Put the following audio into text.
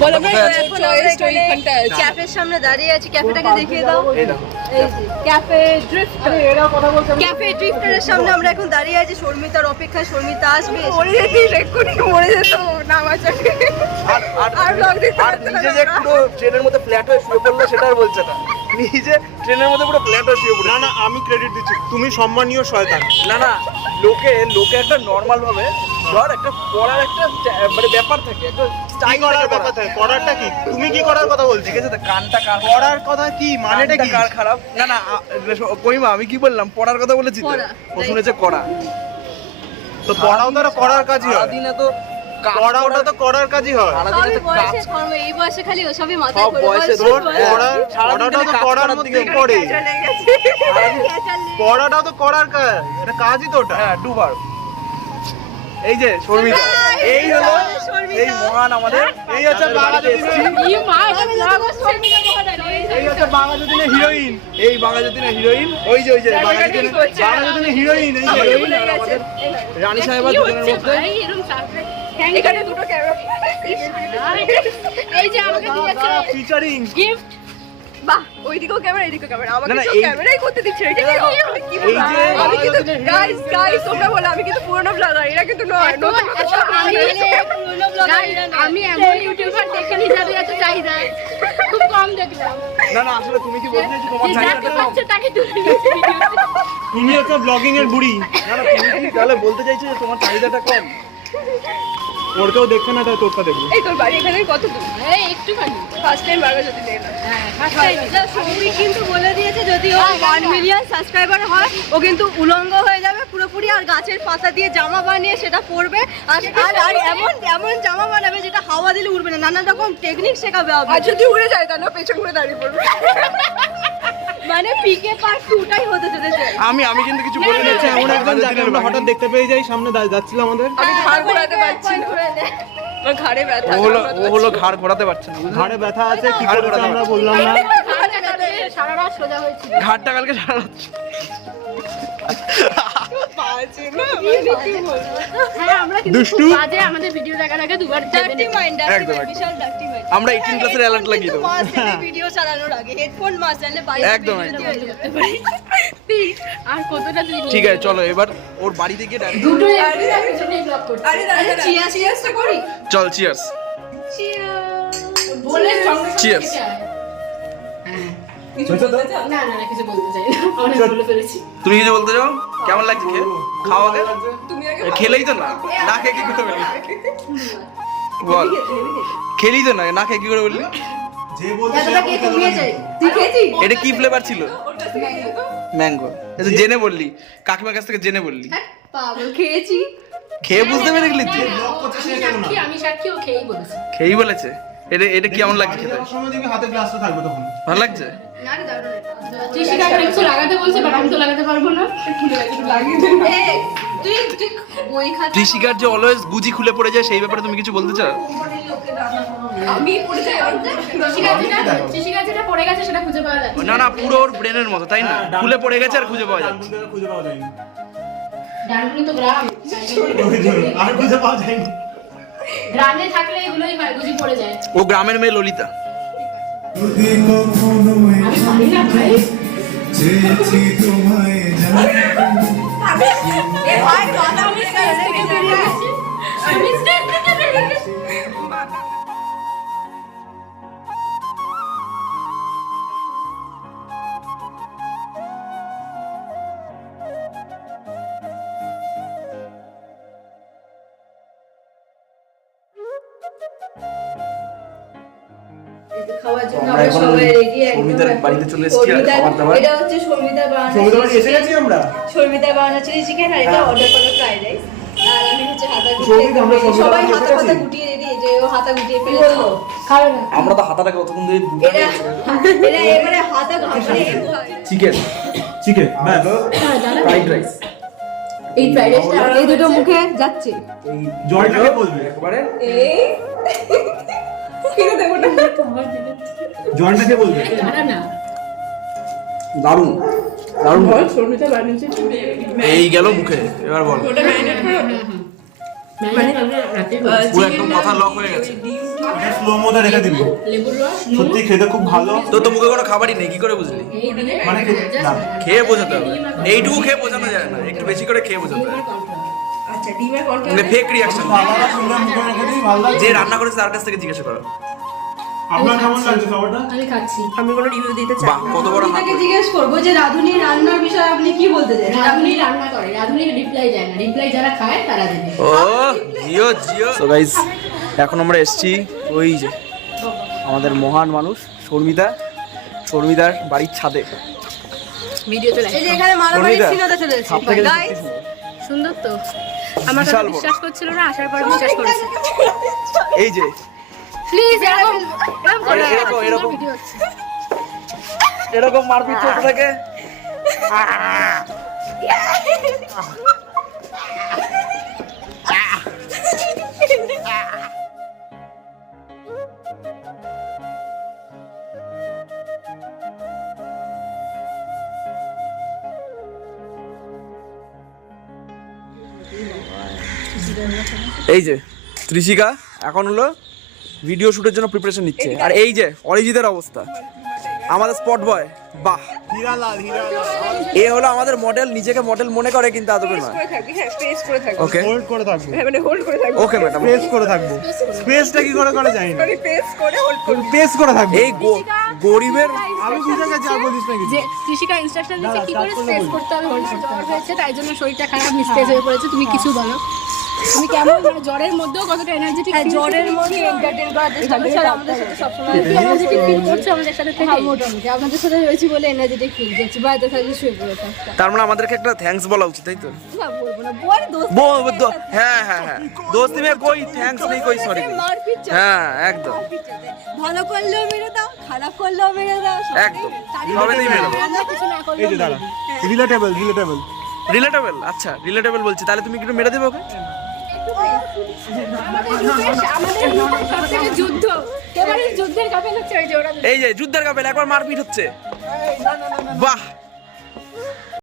বলো আমরা এখন ওইখানটা ক্যাফের সামনে দাঁড়িয়ে আছি, ক্যাফেটাকে দেখিয়ে দাও। এই যে ক্যাফে ড্রিফটার, এরা কথা বলছে। ক্যাফে ড্রিফটারের সামনে আমরা এখন দাঁড়িয়ে আছি শর্মিতার অপেক্ষায়। শর্মিতা আসবে, মরে যেতিস এক্ষুনি, মরে যেত না মাঝাকে। আর ব্লগ দেখতে নিজে যে একটু ট্রেনের মধ্যে ফ্ল্যাট হয়ে শুয়ে পড়লো সেটা আর বলছে না, নিজে ট্রেনের মধ্যে পুরো ফ্ল্যাট হয়ে শুয়ে পড়লো। না না আমি ক্রেডিট দিচ্ছি, তুমি সম্মানীয় শয়তান। না না লোকে একটা নর্মাল ভাবে ধর একটা পড়ার একটা মানে ব্যাপার থাকে, একটা স্টাইল করার ব্যাপার থাকে। পড়ারটা কি? তুমি কি করার কথা বলছো? ঠিক আছে তো কানটা কার পড়ার কথা কি মানেটা কি? কার খারাপ? না না কইমা আমি কি বললাম? পড়ার কথা বলেছি তো, ও শুনেছে করা। তো পড়াও তো করার কাজই হয়। সারাদিনে তো পড়াওটা তো করার কাজই হয়। সবই বয়সে কর্ম, এই বয়সে খালি ওসবই মাথায় সব পড়ে। বয়সে তোর পড়াটা তো পড়ার মধ্যে পড়ে। পড়াটাও তো করার কাজ, এটা কাজই তো ওটা। হ্যাঁ ডুবার। এই যে শর্মিতা, এই হলো এই মহান আমাদের, এই হচ্ছে বাঘাযতীনের হিরোইন। এই বাঘাযতীনের হিরোইন। ওই যে বাঘাযতীনের হিরোইন। এই যে আমাদের রানী সাহেবা দুজনের মধ্যে। এখানে দুটো ক্যামেরা, এই যে আমাকে দিয়েছে ফিচারিং গিফট। বাহ, ওইদিকেও ক্যামেরা, এইদিকেও ক্যামেরা, আমাকে না, তো এই- ক্যামেরাই করতে দিচ্ছে না। এটা কি এই যে আমি কিন্তু গাইস তোমরা বলো আমি কিন্তু পুরনো ব্লগার, এরা কিন্তু নয়, নতুন আমি এমন ইউটিউবার দেখিনি যাদের এত চাহিদা, খুব কম দেখলাম। না না আসলে তুমি কি বলতে চাইছো? তোমার যে যাকে চাহিদাটা কম। পাচ্ছে তাকে তুলে নিয়েছে ভিডিওতে। তুমি হচ্ছে ব্লগিং এর বুড়ি। না না তুমি কি তাহলে বলতে চাইছো যে তোমার চাহিদাটা কম? ওর কেউ দেখছে না, তাই তোরটা দেখবো। এই তোর বাড়ি এখানে কত দূর? এই একটুখানি। ফার্স্ট টাইম বারবার যদি নেই না। হ্যাঁ, সৌমি কিন্তু বলে দিয়েছে যদি ও 1 মিলিয়ন সাবস্ক্রাইবার হয় ও কিন্তু উলঙ্গ হয়ে যাবে পুরোপুরি, আর গাছের পাতা দিয়ে জামা বানিয়ে সেটা পরবে, আর আর এমন এমন জামা বানাবে যেটা হাওয়া দিলে উড়বে না, নানা রকম টেকনিক শেখাবে। আর যদি উড়ে যায় তাহলে পেছন ঘুরে দাঁড়িয়ে পড়বে। মানে পিকে পার্ট 2টাই হতে চলেছে। আমি কিন্তু কিছু বলে দিচ্ছি। এমন একজন যাকে আমরা হঠাৎ দেখতে পেয়ে যাই, সামনে যাচ্ছিল আমাদের। আমি ঘাড় ঘোরাতে পারছি না, আমার ঘাড়ে ব্যথা। ও হলো ঘাড় ঘোরাতে পারছে না, বুঝলে? ঘাড়ে ব্যথা আছে, কি করতে আমরা বললাম না। সারা রাত সোজা হয়েছিল। ঘাড়টা কালকে সারা রাত পারছি না, মানে কি বলবো। হ্যাঁ, আমরা কিন্তু দুষ্টু। খুব বাজে, আমাদের ভিডিও দেখার আগে দুবার ডার্টি মাইন্ড, একদম। বিশাল ডার্টি মাইন্ড। আমরা 18 ক্লাসের অ্যালার্ট লাগিয়ে দেবো। ভিডিও চালানোর আগে হেডফোন মাস্ট জানলে বাইরে একদম, ভিডিও একদম। দিয়ে যেতে পারি। আর কতটা তুই ঠিক আছে চলো এবার ওর বাড়িতে গিয়ে ডাইরেক্ট দুটো একসাথে ব্লগ করতে। আরে দাঁড়া চিয়ার্সটা করি। চল চিয়ার্স। বলে সঙ্গে সঙ্গে Cheers. খেতে হয়। না না না, কিছু বলতে চাই না, অনেক বলে ফেলেছি। তুমি কিছু বলতে চাও? কেমন লাগছে খেয়ে? খাওয়া আগে? তুমি আগে খেলেই তো না, না খেয়ে কি করে বললি? বল, খেলেই তো না খেয়ে কি করে বললি? যে বলতে এতটা কে কমিয়ে যায়? তুই খেয়েছিস? এটা কি ফ্লেভার ছিল? ম্যাঙ্গো। এটা জেনে বললি, কাকিমার কাছ থেকে জেনে বললি। পাগল, খেয়েছি। খেয়ে বুঝতে পেরে গেলি তুই? আমি সাক্ষী, ও খেয়েই বলেছে। খেয়েই বলেছে। এটা কেমন লাগছে খেতে? সময় দিবি, হাতে গ্লাসটা থাকবে তখন। ভালো লাগছে? না রে দাঁড়ানো রে। ত্রিশিকা করে কিছু লাগাতে বলছে, বাট আমি তো লাগাতে পারবো না। এই, তুই বই খাচ্ছিস। ত্রিশিকার যে অলওয়েজ গুজি খুলে পড়ে যায় সেই ব্যাপারে তুমি কিছু বলতে চাও? আমি পড়ে যাই। ত্রিশিকা যেটা পড়ে গেছে সেটা খুঁজে পাওয়া যাচ্ছে না না পুরো ওর ব্রেনের মতো তাই না? খুলে পড়ে গেছে আর খুঁজে পাওয়া যাচ্ছে। খুঁজে পাওয়া যায়নি। ডানকুনি তো গ্রাম, আর খুঁজে পাওয়া যায়নি। গ্রামে থাকলে এগুলোই হয়, বুঝি পড়ে যায়। ও গ্রামের মেয়ে ললিতা। আমি পারি না ভাই। এ ভাই মাথা উঠে গেছে, থেকে বেরিয়ে গেছে। আমি স্টেপ থেকে বেরিয়ে গেছি। খাওয়ার জন্য আমরা আমরা এখন সবাই রেডি। সৌমিতার বাড়িতে চলে এসেছি আর খাবার দাবার। এটা হচ্ছে সৌমিতার বানানো সমুদ্র বাড়ি এসে গেছি আমরা। শর্মিতার বানানো চিলি চিকেন, আর এটা অর্ডার করা ফ্রাইড রাইস। আর আমি হচ্ছে হাতা সৌমিতা, আমরা গুটিয়ে, সৌমিতার সবাই বাড়ি হাতা এসে ফাতা গেছি? গুটিয়ে রেডি, যে ও হাতা গুটিয়ে ফেলেছে। খাবে না। আমরা তো হাতাটাকে কতক্ষণ ধরে এটা এটা এবারে হাতা ঘামিয়ে চিকেন চিকেন ব্যাস। ফ্রাইড রাইস এই ফ্রাইড রাইসটা এই দুটো মুখে যাচ্ছে। এই জলটাকে বলবে একবারে এই কিনে দেবো না। জলটাকে বলবে। দাঁড়া না। দারুণ দারুণ। শর্মিতা বানিয়েছে। এই গেল মুখে, এবার বল। ওটা ম্যারিনেট করো। মানে রাতে পুরো একদম কথা লক হয়ে গেছে। ডিম এটা স্লো মোডে রেখে দিবি। লেবুর রস, সত্যি খেতে খুব ভালো। তো মুখে কোনো খাবারই নেই, কি করে বুঝলি? এই দিলে মানে না, খেয়ে বোঝাতে হবে, এইটুকু খেয়ে বোঝানো যায় না, একটু বেশি করে খেয়ে বোঝাতে হবে। আচ্ছা ডিমের মানে ফেক রিয়াকশন, বাবারা শুনলাম মুখে রেখে দিই, ভালো লাগছে। যে রান্না করেছে তার কাছ থেকে জিজ্ঞাসা করো। আপনার কেমন লাগছে খাবারটা? আমি খাচ্ছি। আমি কোনো রিভিউ দিতে চাই বাহ, কত বড় হাত। আপনাকে জিজ্ঞেস করবো যে রাধুনির রান্নার বিষয়ে আপনি কি বলতে চান? রাধুনি রান্না করে, রাধুনি রিপ্লাই দেয় না, রিপ্লাই যারা খায় তারা দেবে। ও জিও জিও। সো গাইস, এখন আমরা এসেছি ওই যে আমাদের মহান মানুষ শর্মিদার বাড়ির ছাদে। ভিডিও চলে এই যে এখানে মারামারি শর্মিদা, সিন হতে চলেছে সব থেকে গাইস সুন্দর তো। আমার কথা বিশাল বড়। বিশ্বাস করছিল না, আসার পর বিশ্বাস করেছে। এই যে প্লিজ এরকম করো না, এরকম, সুন্দর এরকম। ভিডিও হচ্ছে। এরকম মারপিট চলতে থাকে। এই যে ত্রিশিকা এখন হলো ভিডিও শুটের জন্য প্রিপারেশন নিচ্ছে, আর এই যে অরিজিতের অবস্থা, আমাদের স্পট বয়। বাহ, হীরালাল। এ হলো আমাদের মডেল, নিজেকে মডেল মনে করে কিন্তু আদবে নয়। স্পেস করে থাকবে ওকে হোল্ড করে থাকবো। মানে হোল্ড করে থাকবে ওকে ম্যাডাম। স্পেস করে থাকবো। স্পেসটা কি করে করা যায় না? স্পেস করে হোল্ড স্পেস করে থাকবো। এই গরিবের আমি বুঝে গেছি, আর বলিস না কিছু। যে কৃষিকা ইনস্ট্রাকশন দিচ্ছে কি করে স্পেস করতে হবে, হচ্ছে জ্বর হয়েছে তাই জন্য শরীরটা খারাপ, নিস্তেজ হয়ে পড়েছে। তুমি কিছু বলো, তুমি কেমন মানে জ্বরের মধ্যেও কতটা এনার্জেটিক? হ্যাঁ জ্বরের মধ্যে এন্টারটেইন করার চেষ্টা করছি আর আমাদের সাথে সবসময় এনার্জেটিক ফিল করছো আমাদের সাথে থেকে? মোটামুটি আপনাদের সাথে রয়েছি বলে এনার্জেটিক ফিল করছি বাড়িতে থাকলে শুয়ে পড়ে থাকতাম তার মানে আমাদেরকে একটা থ্যাঙ্কস বলা উচিত, তাই তো? না বলবো না বল দোস্ত হ্যাঁ হ্যাঁ হ্যাঁ, দোস্তি মে কই থ্যাঙ্কস নেই, কই সরি নেই। মারপিট চলছে। হ্যাঁ একদম মারপিট চলছে। ভালো করলেও মেরে দাও খারাপ করলেও মেরে দাও একদম, সবেতেই মেরে দাও। আমরা কিছু না করলে এই যে দাঁড়া, রিলেটেবল। রিলেটেবল, আচ্ছা রিলেটেবল বলছি, তাহলে তুমি একটু মেরে দেবে ওকে। আমাদের সবথেকে যুদ্ধ, এবারে যুদ্ধের কাপেল হচ্ছে ওই যে ওরা। এই যে যুদ্ধের কাপেল, একবার মারপিট হচ্ছে। বাহ,